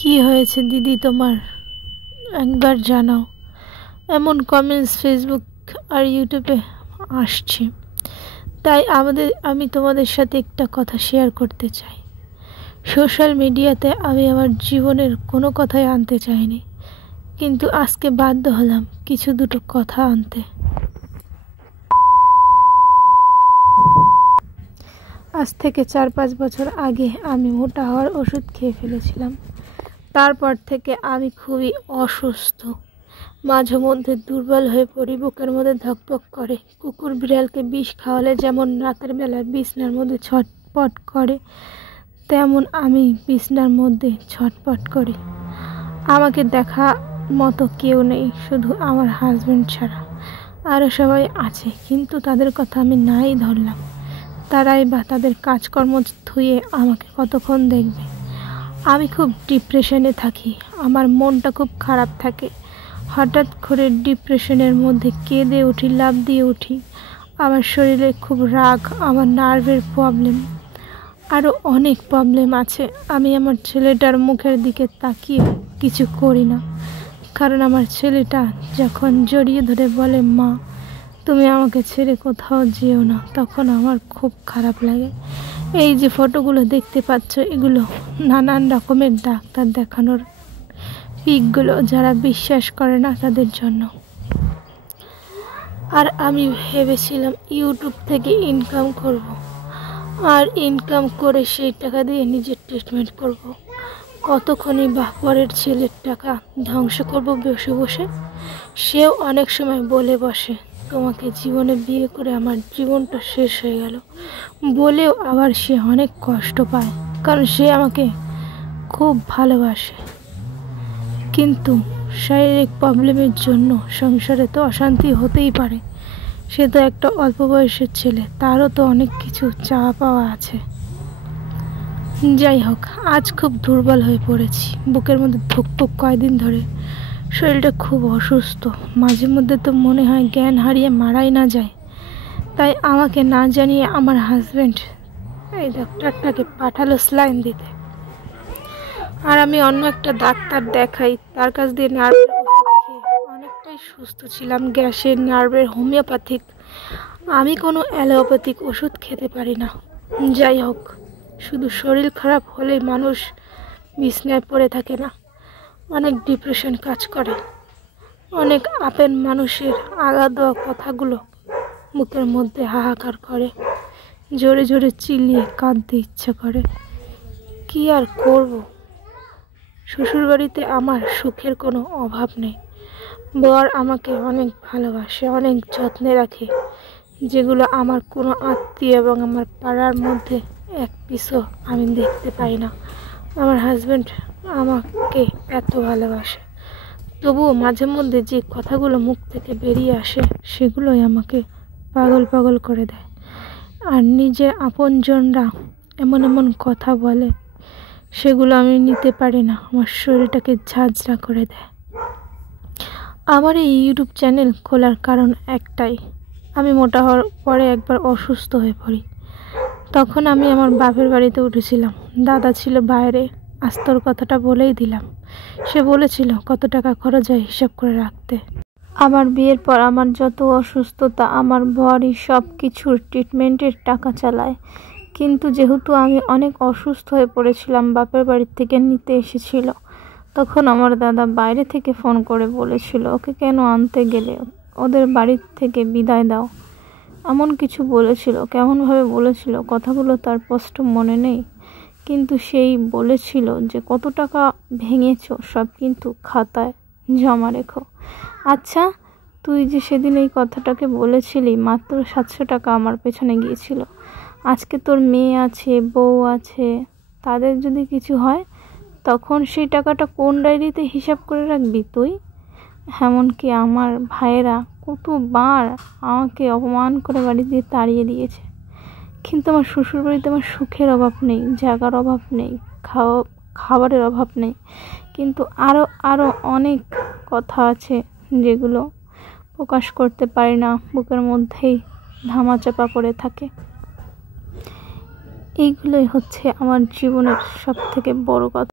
কি হয়েছে দিদি তোমার? একবার জানাও। এমন কমেন্টস ফেসবুক আর ইউটিউবে আসছে, তাই আমি তোমাদের সাথে একটা কথা শেয়ার করতে চাই। সোশ্যাল মিডিয়াতে আমি আমার জীবনের কোনো কথাই আনতে চাইনি, কিন্তু আজকে বাধ্য হলাম কিছু দুটো কথা আনতে। আজ থেকে 4-5 বছর আগে আমি মোটা হওয়ার ওষুধ খেয়ে ফেলেছিলাম। তারপর থেকে আমি খুবই অসুস্থ, মাঝে মধ্যে দুর্বল হয়ে পড়ি, বুকের মধ্যে ধকপক করে। কুকুর বিড়ালকে বিষ খাওয়ালে যেমন রাতের বেলা বিছনার মধ্যে ছটপট করে, তেমন আমি বিছনার মধ্যে ছটপট করি। আমাকে দেখা মতো কেউ নেই, শুধু আমার হাজব্যান্ড ছাড়া। আরও সবাই আছে, কিন্তু তাদের কথা আমি নাই ধরলাম। তারাই বা তাদের কাজকর্ম ধুয়ে আমাকে কতক্ষণ দেখবে। আমি খুব ডিপ্রেশনে থাকি, আমার মনটা খুব খারাপ থাকে। হঠাৎ করে ডিপ্রেশনের মধ্যে কেঁদে উঠি, লাফ দিয়ে উঠি। আমার শরীরে খুব রাগ, আমার নার্ভের প্রবলেম, আরও অনেক প্রবলেম আছে। আমি আমার ছেলেটার মুখের দিকে তাকিয়ে কিছু করি না, কারণ আমার ছেলেটা যখন জড়িয়ে ধরে বলে, মা তুমি আমাকে ছেড়ে কোথাও যেও না, তখন আমার খুব খারাপ লাগে। এই যে ফটোগুলো দেখতে পাচ্ছ, এগুলো নানান রকমের ডাক্তার দেখানোর পিকগুলো, যারা বিশ্বাস করে না তাদের জন্য। আর আমি ভেবেছিলাম ইউটিউব থেকে ইনকাম করব, আর ইনকাম করে সেই টাকা দিয়ে নিজের ট্রিটমেন্ট করব। কতক্ষণই বা পরের ছেলের টাকা ধ্বংস করব বসে বসে। সেও অনেক সময় বলে বসে, তোমাকে জীবনে বিয়ে করে আমার জীবনটা শেষ হয়ে গেল। বলেও আবার সে অনেক কষ্ট পায়, কারণ সে আমাকে খুব ভালোবাসে। কিন্তু শারীরিক প্রবলেমের জন্য সংসারে তো অশান্তি হতেই পারে। সে তো একটা অল্প বয়সের ছেলে, তারও তো অনেক কিছু চাওয়া পাওয়া আছে। যাই হোক, আজ খুব দুর্বল হয়ে পড়েছি, বুকের মধ্যে ধুকপুক কয়দিন ধরে। শরীরটা খুব অসুস্থ, মাঝে মধ্যে তো মনে হয় জ্ঞান হারিয়ে মারাই না যায়। তাই আমাকে না জানিয়ে আমার হাজব্যান্ড এই ডাক্তারটাকে পাঠালো স্যালাইন দিতে। আর আমি অন্য একটা ডাক্তার দেখাই, তার কাছ দিয়ে নার্ভের ওষুধ খেয়ে অনেকটাই সুস্থ ছিলাম। গ্যাসের, নার্ভের, হোমিওপ্যাথিক। আমি কোনো অ্যালোপ্যাথিক ওষুধ খেতে পারি না। যাই হোক, শুধু শরীর খারাপ হলে মানুষ বিছনায় পড়ে থাকে না, অনেক ডিপ্রেশন কাজ করে। অনেক আপেন মানুষের আগা দেওয়া কথাগুলো মুখের মধ্যে হাহাকার করে, জোরে জোরে চিল্লিয়ে কাঁদতে ইচ্ছা করে। কি আর করব, শ্বশুরবাড়িতে আমার সুখের কোনো অভাব নেই। বর আমাকে অনেক ভালোবাসে, অনেক যত্নে রাখে, যেগুলো আমার কোনো আত্মীয় এবং আমার পাড়ার মধ্যে এক পিসও আমি দেখতে পাই না। আমার হাজব্যান্ড আমাকে এত ভালোবাসে, তবুও মাঝে মধ্যে যে কথাগুলো মুখ থেকে বেরিয়ে আসে, সেগুলোই আমাকে পাগল পাগল করে দেয়। আর নিজের আপনজনরা এমন এমন কথা বলে, সেগুলো আমি নিতে পারি না, আমার শরীরটাকে ঝাঁঝরা করে দেয়। আমার এই ইউটিউব চ্যানেল খোলার কারণ একটাই, আমি মোটা হওয়ার পরে একবার অসুস্থ হয়ে পড়ি। তখন আমি আমার বাপের বাড়িতে উঠেছিলাম, দাদা ছিল বাইরে। আজ তোর কথাটা বলেই দিলাম। সে বলেছিল কত টাকা খরচ হয় হিসাব করে রাখতে। আমার বিয়ের পর আমার যত অসুস্থতা, আমার বরই সব কিছুর ট্রিটমেন্টের টাকা চালায়। কিন্তু যেহেতু আমি অনেক অসুস্থ হয়ে পড়েছিলাম, বাপের বাড়ির থেকে নিতে এসেছিল, তখন আমার দাদা বাইরে থেকে ফোন করে বলেছিল, ওকে কেন আনতে গেলে, ওদের বাড়ির থেকে বিদায় দাও। এমন কিছু বলেছিল, কেমনভাবে বলেছিল কথাগুলো তার স্পষ্ট মনে নেই, কিন্তু সেই বলেছিল যে কত টাকা ভেঙেছো সব কিন্তু খাতায় জমা রেখো। আচ্ছা, তুই যে সেদিন এই কথাটাকে বলেছিলি, মাত্র 700 টাকা আমার পেছনে গিয়েছিল। আজকে তোর মেয়ে আছে, বউ আছে, তাদের যদি কিছু হয় তখন সেই টাকাটা কোন ডায়েরিতে হিসাব করে রাখবি তুই? এমনকি আমার ভাইয়েরা কতবার আমাকে অপমান করে বাড়ি দিয়ে তাড়িয়ে দিয়েছে, কিন্তু আমার শ্বশুরবাড়িতে আমার সুখের অভাব নেই, জায়গার অভাব নেই, খাবারের অভাব নেই। কিন্তু আরও অনেক কথা আছে যেগুলো প্রকাশ করতে পারি না, বুকের মধ্যেই ধামাচাপা পড়ে থাকে। এইগুলোই হচ্ছে আমার জীবনের সবথেকে বড় কথা।